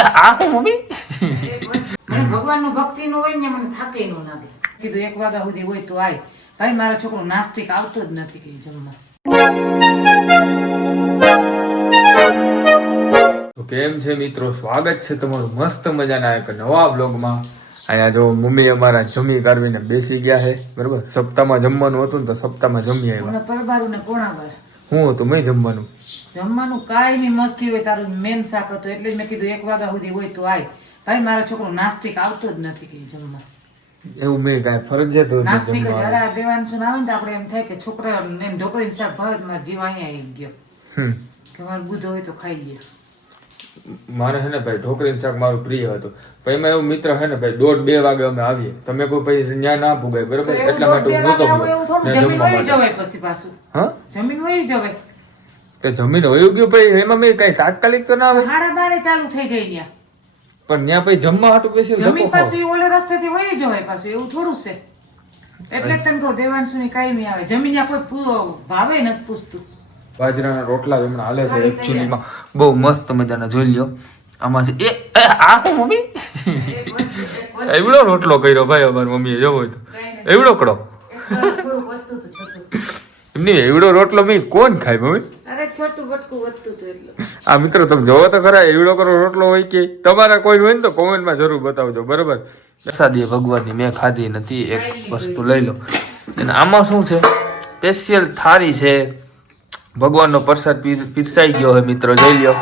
આ હું મમ્મી? મને ભગવાનનું ભક્તિનું હોય ને મને થાકે નો લાગે. કીધું એક વાગ્યા સુધી હોય તો આય. ભાઈ મારો છોકરો નાસ્તિક આવતો જ નથી કે જમવા. કેમ છે મિત્રો? સ્વાગત છે તમારું મસ્ત મજાના એક નવા બ્લોગમાં અહીંયા જો મમ્મી અમારા જમી કાઢવીને બેસી ગયા છે બરોબર? સપ્તાહમાં જમવાનું હતું ને તો સપ્તાહમાં જમી આવ્યા. પરબારું ને પોણા હું હતું મેં જમવાનું. જમવાનું કાંઈ નહીં મસ્તી હોય તારું મેન શાક હતું. એટલે જ મેં કીધું એક વાગ્યા સુધી હોય તો આય. ભાઈ મારો છોકરો નાસ્તિક આવતો જ નથી કે જમવા. એવું મેં કાંઈ ફરજિયાત હોય નાસ્તિક જ દેવાનું શું આવે ને આપણે એમ થાય કે છોકરા ને ઢોકળીને શાક ભાવે મારા જીવ અહીંયા આવી ગયો. કે મારે બુધો હોય તો ખાઈ લે. મારે છે ને ભાઈ ઢોકળીનું શાક મારું પ્રિય હતું. પછી એમાં એવું મિત્ર છે ને ભાઈ દોઢ બે વાગે અમે આવીએ. તમે કોઈ પછી ત્યાં ના ભૂગાય બરોબર? એટલા માટે હું નહોતો વહી હા? જમીન વહી જવાય. તે જમીન વયું ગયું ભાઈ એમાં મેં કઈ તાત્કાલિક તો ના આવે સાડા બારે ચાલુ થઈ જાય ત્યાં. પણ ત્યાં પછી જમવા હાટું પછી જમીન પાછું ઓલે રસ્તેથી વહી જવાય પાછું એવું થોડું છે. એટલે તને કહું દેવાંશુ ની કાયમી આવે. જમીન કોઈ ભાવે નથી પૂછતું. બાજરાના રોટલા હમણાં હાલે છે એકચ્યુઅલીમાં બહુ મસ્ત મજાના જોઈ લ્યો. આમાં છે એ આ હું મમ્મી? એવડો રોટલો કર્યો ભાઈ અમારી મમ્મીએ જોવો હોય તો. એવડો કડો એમની એવડો રોટલો મેં કોણ ખાય મમ્મી? આ મિત્રો તમે જોવો તો ખરા એવડો કરો રોટલો હોય કે તમારા કોઈ હોય ને તો કોમેન્ટમાં જરૂર બતાવજો બરાબર? પ્રસાદી ભગવાનની મેં ખાધી નથી એક વસ્તુ લઈ લો. અને આમાં શું છે? સ્પેશિયલ થાળી છે. ભગવાનનો પ્રસાદ પીર- પીરસાઈ ગયો હોય મિત્રો જોઈ લ્યો.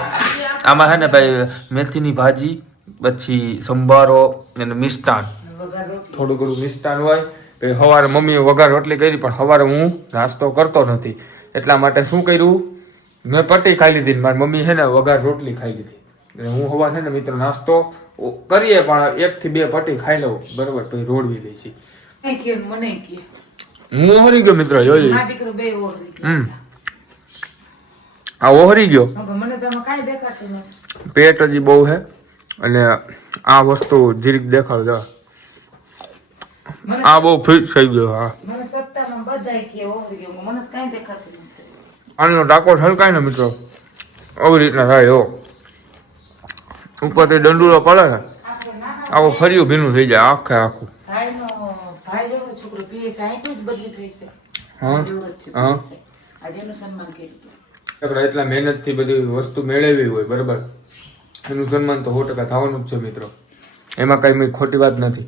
આમાં છે ને ભાઈ મેથીની ભાજી પછી સંભારો અને મિષ્ટાન. થોડું ઘણું મિષ્ટાન હોય. પછી સવારે મમ્મીએ વઘાર રોટલી કરી પણ સવારે હું નાસ્તો કરતો નથી. એટલા માટે શું કર્યું? મેં પટ્ટી ખાઈ લીધી મારી મમ્મી છે ને વઘાર રોટલી ખાઈ લીધી. એટલે હું સવાર છે ને મિત્રો નાસ્તો કરીએ પણ એકથી બે પટ્ટી ખાઈ લઉં. બરોબર પછી રોડવી લઈ છે હું હરી ગયો મિત્રો જોઈ હમ. આ ઓહરી ગયો. પેટ હજી બહુ છે અને આ વસ્તુ જીરીક દેખાડો આ બહુ ફિટ થઈ ગયો હા. આનો ટાકો છલકાય ને મિત્રો? આવી રીતના થાય એવો ઉપરથી દંડુલો પડે ને આવો ફર્યું ભીનું થઈ જાય આખે આખું. હા હા. આપણે એટલા મહેનતથી બધી વસ્તુ મેળવી હોય બરાબર? એનું સન્માન તો સો ટકા થવાનું જ છે મિત્રો. એમાં કઈ મેં ખોટી વાત નથી.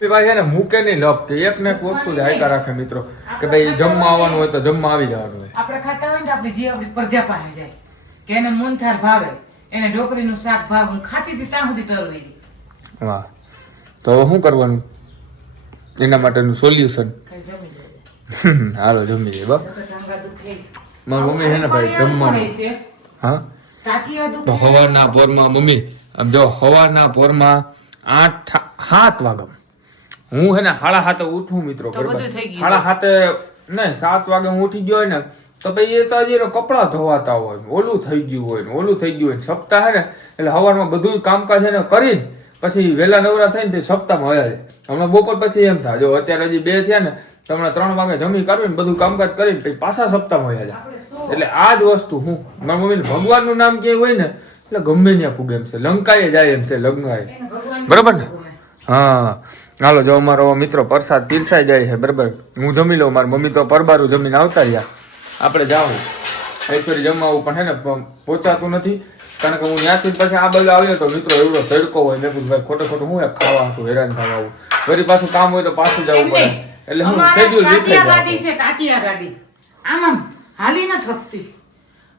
ભાઈ છે ને મૂકે નહીં લપ કે એક ને એક વસ્તુ જ હાયકા રાખે મિત્રો. કે ભાઈ જમવા આવવાનું હોય તો જમવા આવી જવાનું હોય. આપણે ખાતા હોય ને આપણી જીવ આપણી પ્રજા પાસે જાય. કે એને મૂનથાર ભાવે એને ઢોકળીનું શાક ભાવે હું ખાતી હતી ત્યાં સુધી તરવી વાહ. તો શું કરવાનું? એના માટેનું સોલ્યુશન હાલો જમી જાય બા. ટાંગા દુખે. મારી મમ્મી છે ને ભાઈ જમવાનું. હા? તો સવારના ભોરમાં મમ્મી આમ જો સવારના ભોરમાં આઠ સાત વાગમ હું હે ને સાડા સાતે ઉઠું મિત્રો સાડા સાતે ને સાત વાગે હું ઉઠી ગયો હોય ને તો પછી એ તો હજી કપડાં ધોવાતા હોય ઓલું થઈ ગયું હોય ને ઓલું થઈ ગયું હોય ને સપ્તાહ હે ને એટલે સવારમાં બધું કામકાજ છે ને કરીને પછી વહેલા નવરા થઈને પછી સપ્તાહમાં જાય હમણાં બપોર પછી એમ થાય. જો અત્યારે હજી બે થયા ને તો હમણાં ત્રણ વાગે જમી કરવી બધું કામકાજ કરીને પછી પાછા સપ્તાહમાં હોય એટલે આ જ વસ્તુ હું મારા મમ્મીને ભગવાનનું નામ કે હોય ને એટલે ગમે ત્યાં પૂગે એમ છે. લંકાએ જાય એમ છે લંકાએ બરાબર ને? હા. હાલો જો અમારો મિત્રો પ્રસાદ પીરસાઈ જાય છે બરાબર. હું જમી લઉં મારી મમ્મી તો પરબારું જમીને આવતા રહ્યા. આપણે જાઉં. એકચુઅલી જમવાનું પણ હે ને પહોંચાતું નથી. કારણ કે હું ત્યાંથી પછી આ બાજુ આવ્યો તો મિત્રો એવડો તડકો હોય. મેં કીધું ભાઈ ખોટો ખોટું હું ખાવા હતું હેરાન થવા આવું. ફરી પાછું કામ હોય તો પાછું જવું પડે. એટલે હું શેડ્યુલ ટાટિયા ગાડી છે ટાટિયા ગાડી. આમ આમ હાલી ન થકતી.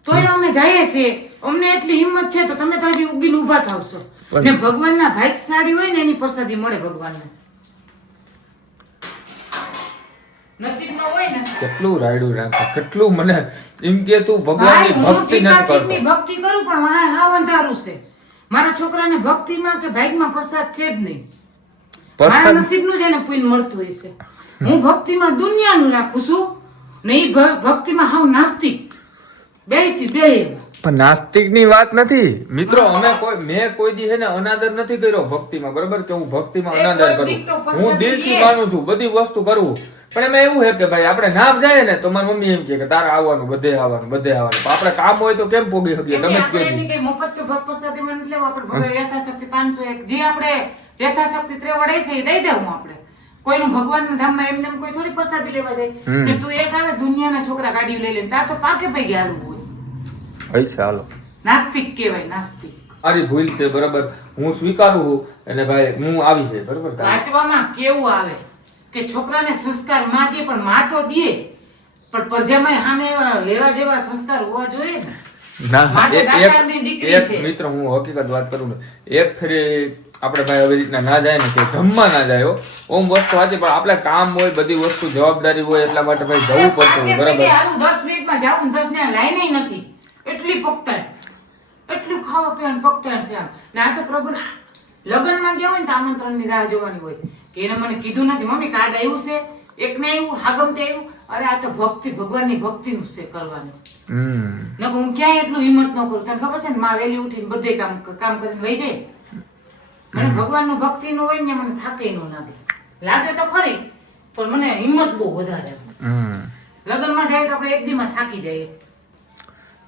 તોય અમે જઈએ છીએ. અમને એટલી હિંમત છે તો તમે તો હજી ઉગીને ઊભા થાવશો. ને ભગવાનના ભાગશાળી હોય ને એની પ્રસાદી મળે ભગવાનને. ને. કેટલું રાયડું રાખે કેટલું મને એમ કે તું ભાઈ ભગવાનની ભક્તિ નથી કરતો. ભક્તિ કરું પણ વાહ હાવ અંધારું છે. મારા છોકરાને ભક્તિમાં કે ભાગમાં પ્રસાદ છે જ નહીં. મારા નસીબ નસીબનું જ એને પુણ્ય મળતું હોય છે. હું ભક્તિમાં દુનિયાનું રાખું છું નહીં ભક્તિમાં હાવ નાસ્તિક. બેથી બે પણ નાસ્તિકની વાત નથી. મિત્રો અમે કોઈ મેં કોઈ દી હે ને અનાદર નથી કર્યો ભક્તિમાં બરોબર? કે હું ભક્તિમાં અનાદર કરું. હું દિલથી. માનું છું બધી વસ્તુ કરું. પણ એમાં એવું છે કે ભાઈ આપણે નામ જાય ને તો મારી મમ્મી એમ કે તારે આવવાનું બધે આવવાનું બધે આવવાનું. પણ આપણે કામ હોય તો કેમ પોગી શકીએ? તમે જ આપણે કહો એની કઈ મફત તો ભક્ત પ્રસાદીમાં નથી લેવું. આપણે યથાશક્તિ 500 એક. જે આપણે યથાશક્તિ ત્રેવડ છે એ દઈ દેવું આપણે. કોઈનું ભગવાનના ધામમાં એમને એમ કોઈ થોડી પ્રસાદી લેવા જાય. કે તું એક આવે દુનિયાના છોકરા ગાડીઓ લઈ લે તાર તો પાકે પૈકી હાલવું હોય. પૈસા હાલો. નાસ્તિક કહેવાય નાસ્તિક. મારી ભૂલ છે બરાબર. હું સ્વીકારું છું અને ભાઈ હું આવી છે બરાબર વાંચવામાં કેવું આવે કે છોકરાને સંસ્કારમાં દે પણ માં તો દે પણ પ્રજામાં સામે એવા લેવા જેવા સંસ્કાર હોવા જોઈએ ને? ના એક- છે. મિત્ર હું હકીકત વાત કરું ને એક ફેરી આપણે ભાઈ આવી રીતના ના જાય ને કે જમવા ના જાય ઓમ વસ્તુ સાચી પણ આપણે કામ હોય બધી વસ્તુ જવાબદારી હોય એટલા માટે ભાઈ જવું પડતું હોય બરાબર? દસ મિનિટમાં જાઉં દસ ને લાઈન નથી. એટલી પકતાય એટલું ખાવા પીવાનું પકતાય છે આમ. ને તો પ્રભુના લગ્નમાં ગયા હોય ને તો આમંત્રણની રાહ જોવાની હોય. કે એને મને કીધું નથી મમ્મી કાર્ડ આવ્યું છે? એક ને આવ્યું હાગમ તે આવ્યું અરે આ તો ભક્તિ ભગવાનની ભક્તિનું છે કરવાનું. નકર હું ક્યાંય એટલું હિંમત ન કરું. તને ખબર છે ને માં વેલી ઉઠીને બધે કામ કામ કરીને વહી જાય? મને ભગવાનનું ભક્તિનું હોય ને મને થાકે નો લાગે. લાગે તો ખરી પણ મને હિંમત બહુ વધારે લગ્નમાં જાય તો આપણે એક દીમાં થાકી જઈએ.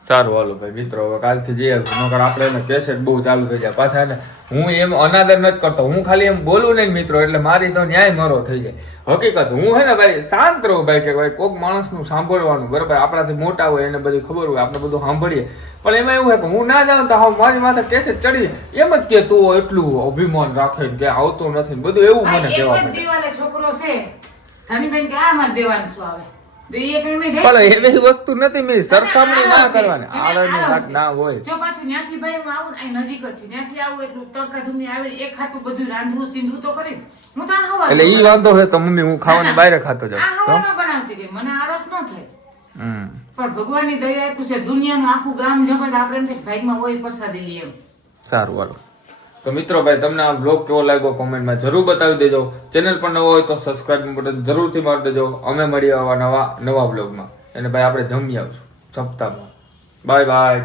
સારું હાલો ભાઈ મિત્રો હવે કાલથી જઈએ નકર આપણે એને કેસેટ બહુ ચાલુ થઈ જાય પાછા ને હું એમ અનાદર નથી કરતો. હું ખાલી એમ બોલું નહીં મિત્રો એટલે મારી તો ન્યાય મરો થઈ જાય. હકીકત હું હે ને ભાઈ શાંત રહું ભાઈ કે ભાઈ કોઈક માણસનું સાંભળવાનું બરાબર? આપણાથી મોટા હોય એને બધી ખબર હોય આપણે બધું સાંભળીએ. પણ એમાં એવું હોય કે હું ના જાઉં તો હા મારી માથે કેસેટ ચડી એમ જ કે તું એટલું અભિમાન રાખે કે આવતો નથી બધું એવું મને કહેવાનું કહેવા છોકરો છે. ધનીબેન કે આ મારે દેવાનું શું આવે? પણ એવી વસ્તુ નથી મેં સરખામણી ના કરવાની. એને વાત ના હોય. જો પાછું ન્યાથી ભાઈ હું આવું અહીં નજીક જ છે. ન્યાથી આવું એટલું તડકા ધૂમની આવે એક હાથું બધું રાંધવું સીંધવું તો કરી હું તો આ હવા એટલે ઈ વાંધો તો મમ્મી હું ખાવાની બહાર ખાતો જાઉં. તો? હવામાં બનાવતી ગઈ મને આળસ ન થાય. પણ ભગવાનની દયા એટલું છે. દુનિયાનું આખું ગામ જમત આપણે એમ થાય કે હોય લઈએ એમ. સારું તો મિત્રો ભાઈ, તમને આ બ્લોગ કેવો લાગ્યો કોમેન્ટમાં જરૂર બતાવી દેજો. ચેનલ પર નવો હોય તો સબસ્ક્રાઇબ બટન જરૂરથી મારી દેજો. અમે મળીએ આવા નવા નવા બ્લોગમાં અને ભાઈ, આપણે જમી આવશું સપ્તાહમાં. Bye bye